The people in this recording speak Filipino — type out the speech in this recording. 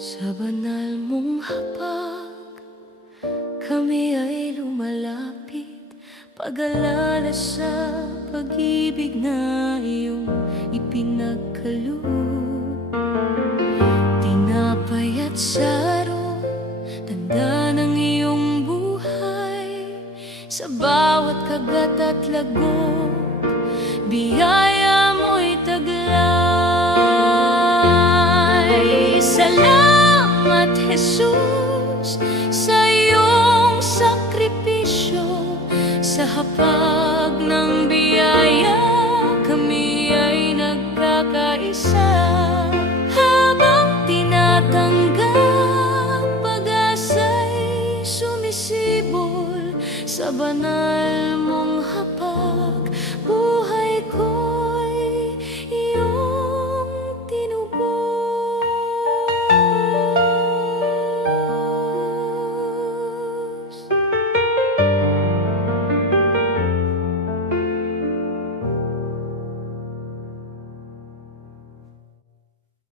Sa banal mong hapag, kami ay lumalapit, pag-alala sa pag-ibig na iyong ipinagkaloob. Tinapay at saro, tanda ng iyong buhay, sa bawat kagat at lagok, biyaya mo'y taglay. Salamat, Jesus, sa iyong sakripisyo, sa hapag ng biyaya, kami ay nagkakaisa. Habang tinatanggap, pag-asa'y sumisibol sa banal